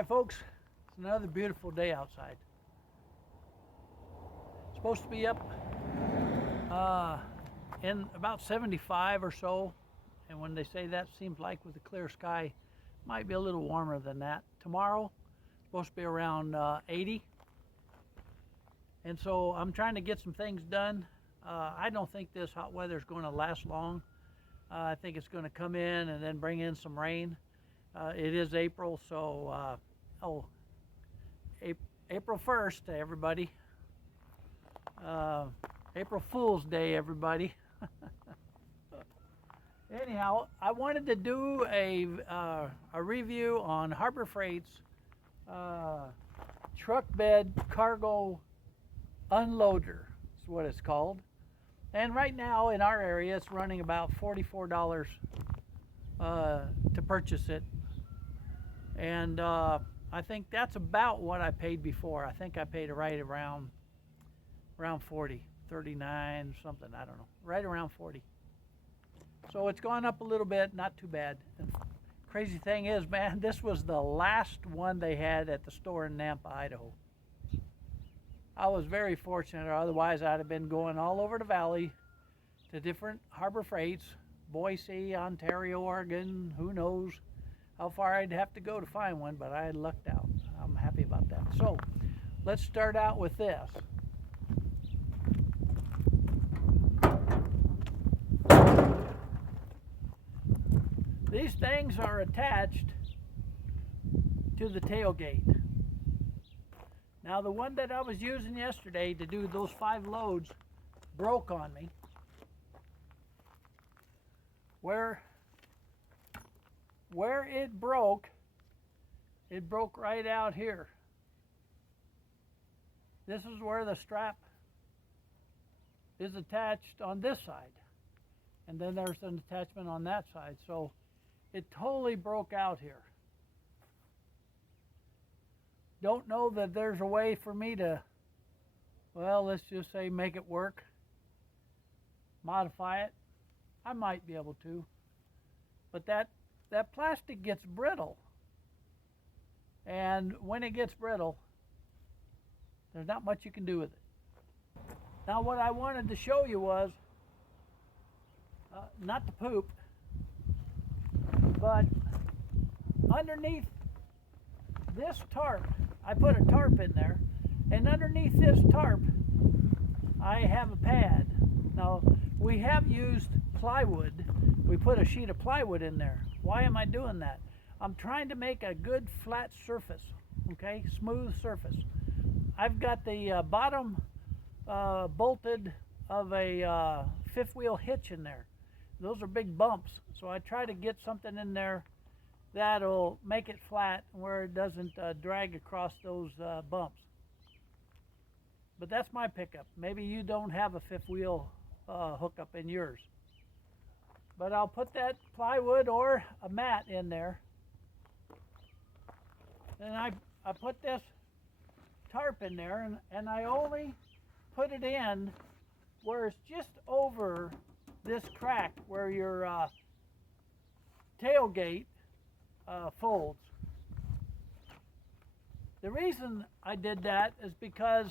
Hi folks, it's another beautiful day outside. It's supposed to be up in about 75 or so, and when they say that, seems like with a clear sky, might be a little warmer than that. Tomorrow, it's supposed to be around 80, and so I'm trying to get some things done. I don't think this hot weather is going to last long. I think it's going to come in and then bring in some rain. It is April, so April 1st, everybody. April Fool's Day, everybody. Anyhow, I wanted to do a review on Harbor Freight's truck bed cargo unloader. Is what it's called. And right now in our area, it's running about $44 to purchase it. And I think that's about what I paid before. I think I paid right around 40, 39, something, I don't know, right around 40. So it's gone up a little bit, not too bad. And crazy thing is, man, this was the last one they had at the store in Nampa, Idaho. I was very fortunate, or otherwise I'd have been going all over the valley to different Harbor Freights, Boise, Ontario, Oregon, who knows how far I'd have to go to find one, but I lucked out. I'm happy about that. So let's start out with this. These things are attached to the tailgate. Now the one that I was using yesterday to do those 5 loads broke on me. Where it broke right out here. This is where the strap is attached on this side. And then there's an attachment on that side. So it totally broke out here. Don't know that there's a way for me to, well, let's just say make it work. Modify it. I might be able to. But that plastic gets brittle. And when it gets brittle, there's not much you can do with it. Now what I wanted to show you was, not to poop, but underneath this tarp, I put a tarp in there, and underneath this tarp, I have a pad. Now, we have used plywood. We put a sheet of plywood in there. Why am I doing that? I'm trying to make a good flat surface, okay, smooth surface. I've got the bottom bolted of a fifth wheel hitch in there. Those are big bumps, so I try to get something in there that'll make it flat where it doesn't drag across those bumps. But that's my pickup. Maybe you don't have a fifth wheel hookup in yours. But I'll put that plywood or a mat in there. And I put this tarp in there, and I only put it in where it's just over this crack where your tailgate folds. The reason I did that is because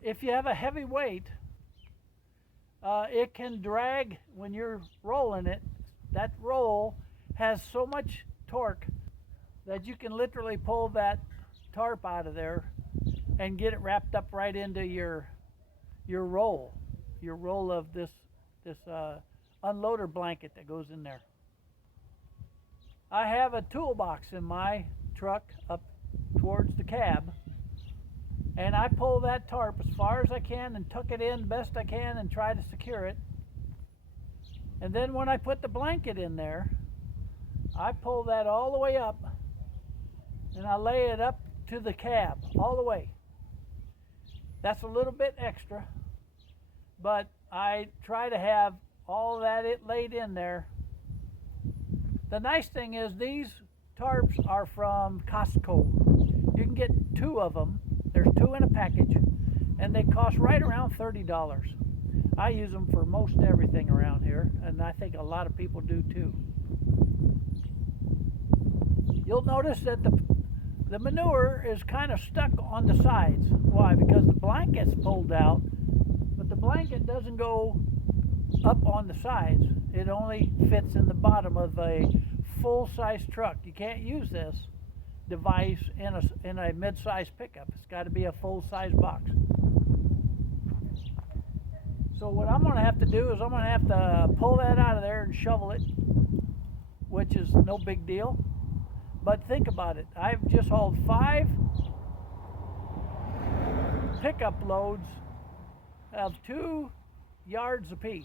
if you have a heavy weight, it can drag when you're rolling it. That roll has so much torque that you can literally pull that tarp out of there and get it wrapped up right into your roll of this unloader blanket that goes in there. I have a toolbox in my truck up towards the cab, and I pull that tarp as far as I can and tuck it in best I can and try to secure it. And then when I put the blanket in there, I pull that all the way up and I lay it up to the cab all the way. That's a little bit extra, but I try to have all that it laid in there. The nice thing is these tarps are from Costco. You can get 2 of them. There's 2 in a package, and they cost right around $30. I use them for most everything around here, and I think a lot of people do too. You'll notice that the manure is kind of stuck on the sides. Why? Because the blanket's pulled out, but the blanket doesn't go up on the sides. It only fits in the bottom of a full-size truck. You can't use this device in a mid-size pickup. It's got to be a full-size box. So what I'm going to have to do is I'm going to have to pull that out of there and shovel it, which is no big deal. But think about it. I've just hauled 5 pickup loads of 2 yards apiece.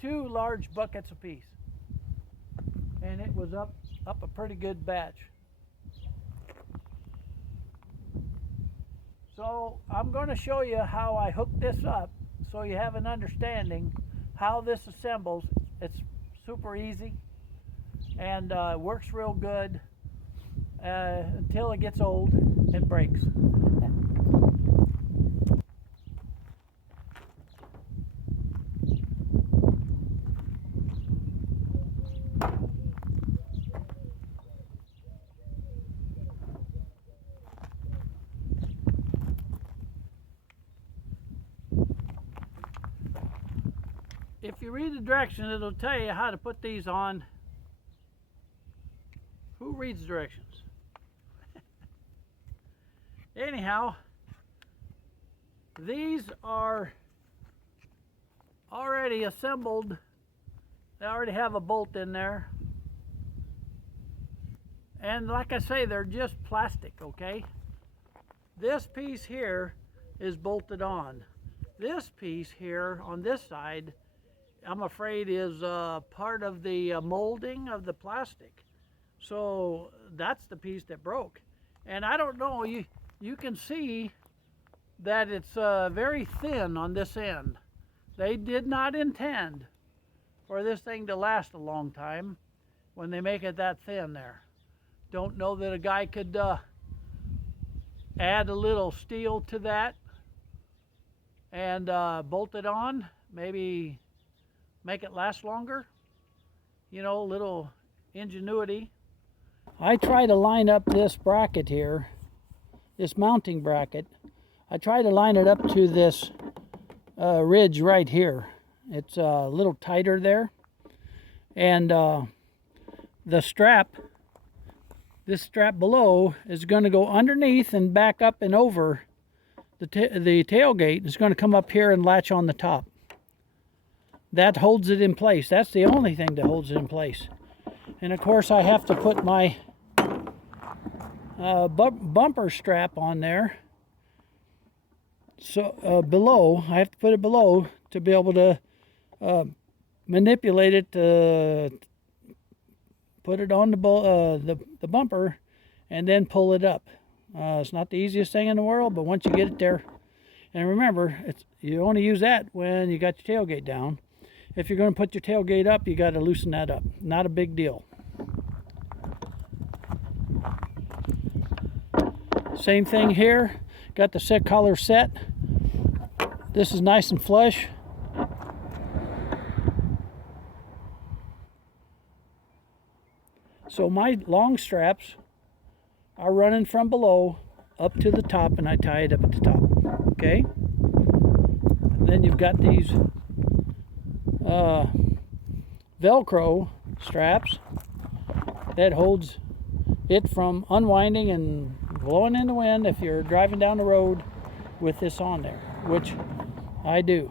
2 large buckets apiece. And it was up a pretty good batch. So I'm going to show you how I hook this up so you have an understanding how this assembles. It's super easy and works real good until it gets old and breaks. If you read the directions, it'll tell you how to put these on. Who reads directions? Anyhow, these are already assembled. They already have a bolt in there. And like I say, they're just plastic, okay? This piece here is bolted on. This piece here on this side, I'm afraid, is part of the molding of the plastic. So that's the piece that broke. And I don't know, you can see that it's very thin on this end. They did not intend for this thing to last a long time when they make it that thin there. Don't know that a guy could add a little steel to that and bolt it on, maybe make it last longer. You know, a little ingenuity. I try to line up this bracket here, this mounting bracket. I try to line it up to this ridge right here. It's a little tighter there. And the strap, this strap below, is going to go underneath and back up and over the tailgate. It's going to come up here and latch on the top. That holds it in place. That's the only thing that holds it in place. And of course I have to put my bumper strap on there. So below, I have to put it below to be able to manipulate it, put it on the bumper, and then pull it up. It's not the easiest thing in the world, but once you get it there, and remember, you only use that when you got your tailgate down. If you're going to put your tailgate up, you got to loosen that up. Not a big deal. Same thing here. Got the set collar set. This is nice and flush. So my long straps are running from below up to the top, and I tie it up at the top. Okay? And then you've got these Velcro straps that holds it from unwinding and blowing in the wind if you're driving down the road with this on there, which I do.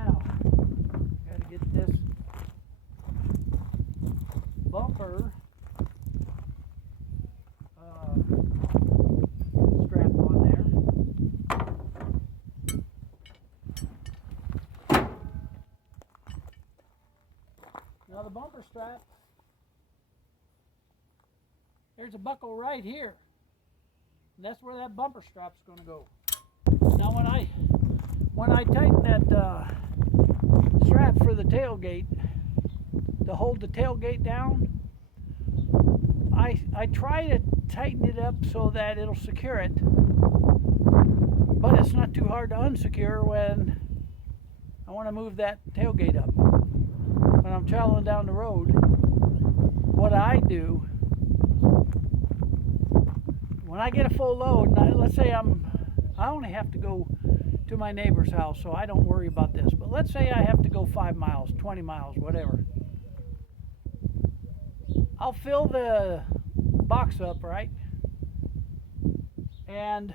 Now, got to get this bumper strap on there. Now the bumper strap, there's a buckle right here. And that's where that bumper strap's going to go. Now when I tighten that strap for the tailgate to hold the tailgate down, I try to tighten it up so that it'll secure it, but it's not too hard to unsecure when I want to move that tailgate up. When I'm traveling down the road, what I do, when I get a full load, and let's say I only have to go to my neighbor's house, so I don't worry about this, but let's say I have to go 5 miles, 20 miles, whatever. I'll fill the box up, right? And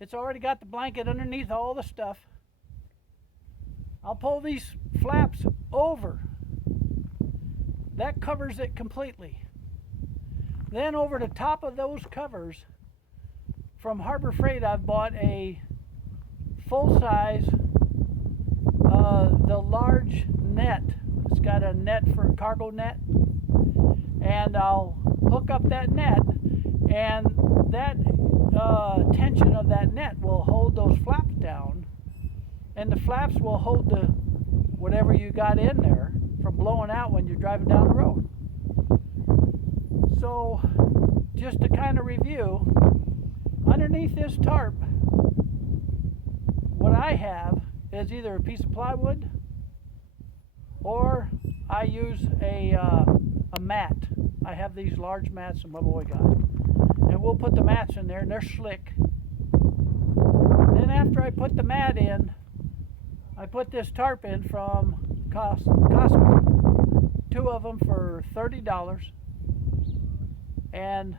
it's already got the blanket underneath all the stuff. I'll pull these flaps over. That covers it completely. Then over the top of those covers, from Harbor Freight, I've bought a full-size, the large net. It's got a net for a cargo net. And I'll hook up that net, and that tension of that net will hold those flaps down, and the flaps will hold the whatever you got in there from blowing out when you're driving down the road. So just to kind of review, underneath this tarp, what I have is either a piece of plywood or I use a mat. I have these large mats that my boy got, and we'll put the mats in there, and they're slick. Then after I put the mat in, I put this tarp in from Costco, 2 of them for $30, and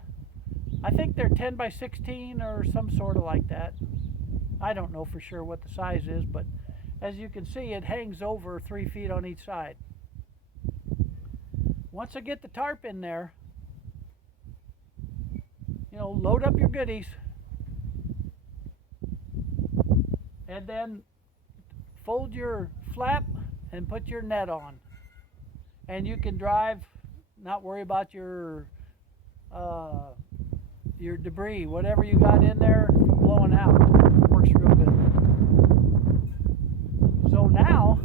I think they're 10 by 16 or some sort of like that. I don't know for sure what the size is, but as you can see, it hangs over 3 feet on each side. Once I get the tarp in there, load up your goodies, and then fold your flap and put your net on, and you can drive, not worry about your debris, whatever you got in there from blowing out. Works real good. So now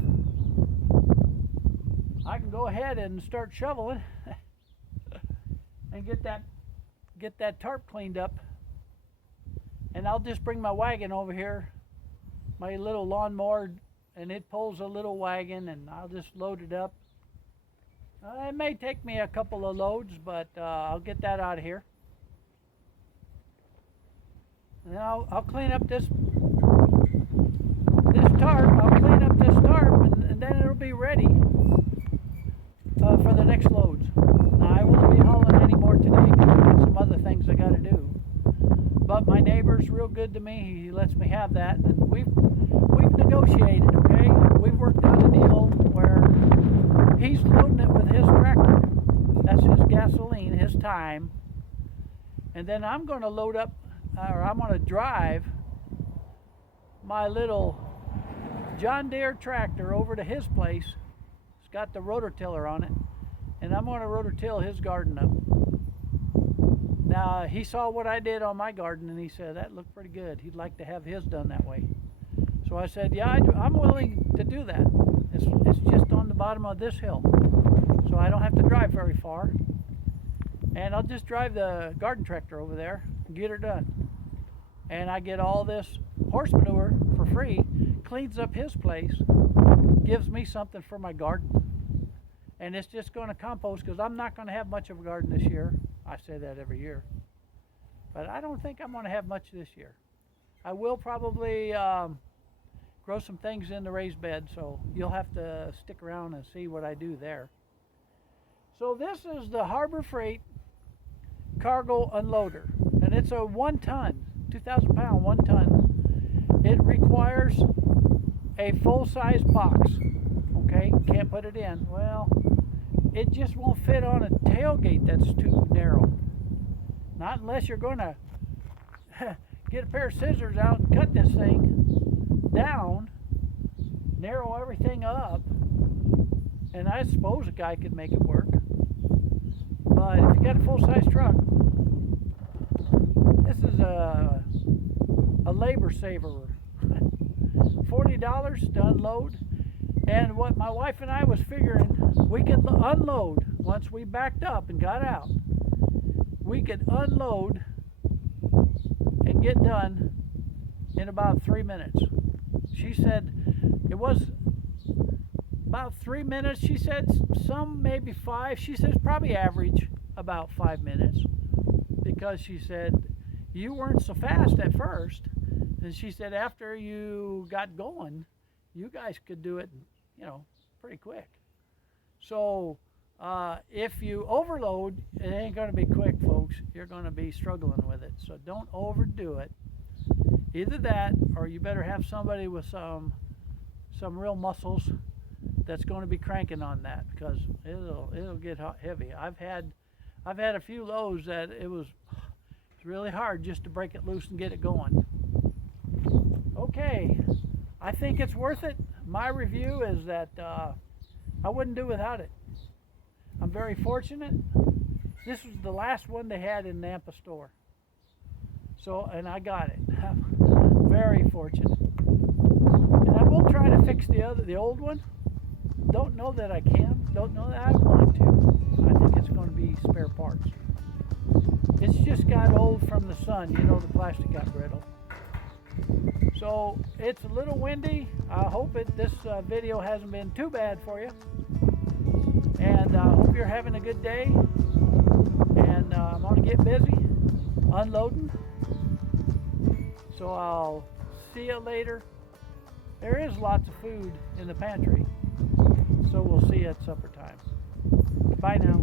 I can go ahead and start shoveling and get that tarp cleaned up, and I'll just bring my wagon over here, my little lawnmower, and it pulls a little wagon, and I'll just load it up. It may take me a couple of loads, but I'll get that out of here. And I'll clean up this tarp. I'll clean up this tarp, and then it'll be ready for the next loads. Now, I won't be hauling any more today because I've got some other things I got to do. But my neighbor's real good to me. He lets me have that, and we've negotiated. Okay, we've worked out a deal where he's loading it with his tractor. That's his gasoline, his time, and then I'm going to load up, or I'm going to drive my little John Deere tractor over to his place. It's got the rototiller on it, and I'm going to rototill his garden up. Now, he saw what I did on my garden, and he said that looked pretty good. He'd like to have his done that way. So I said, yeah, I'm willing to do that. It's just on the bottom of this hill, so I don't have to drive very far. And I'll just drive the garden tractor over there and get her done. And I get all this horse manure for free, cleans up his place, gives me something for my garden. And it's just going to compost, because I'm not going to have much of a garden this year. I say that every year. But I don't think I'm going to have much this year. I will probably grow some things in the raised bed, so you'll have to stick around and see what I do there. So this is the Harbor Freight cargo unloader, and it's a 1 ton, 2,000 pound, 1 ton. It requires a full-size box. Okay, can't put it in. Well, it just won't fit on a tailgate that's too narrow. Not unless you're going to get a pair of scissors out and cut this thing down, narrow everything up, and I suppose a guy could make it work. But if you got a full-size truck, this is a labor saver. $40 to unload. And what my wife and I was figuring, we could unload once we backed up and got out. We could unload and get done in about 3 minutes. She said it was about 3 minutes. She said some maybe 5. She says probably average about 5 minutes, because she said you weren't so fast at first, and she said after you got going, you guys could do it, pretty quick. So if you overload, it ain't going to be quick, folks. You're going to be struggling with it. So don't overdo it. Either that, or you better have somebody with some real muscles that's going to be cranking on that, because it'll get heavy. I've had a few loads that it's really hard just to break it loose and get it going. Okay, I think it's worth it. My review is that I wouldn't do without it. I'm very fortunate. This was the last one they had in Nampa store. So, and I got it. I'm very fortunate. And I will try to fix the old one. Don't know that I can. Don't know that I want to. I think it's going to be spare parts. It's just got old from the sun. The plastic got brittle. So it's a little windy. I hope this video hasn't been too bad for you. And I hope you're having a good day. And I'm going to get busy unloading. So I'll see you later. There is lots of food in the pantry. So we'll see you at supper time. Bye now.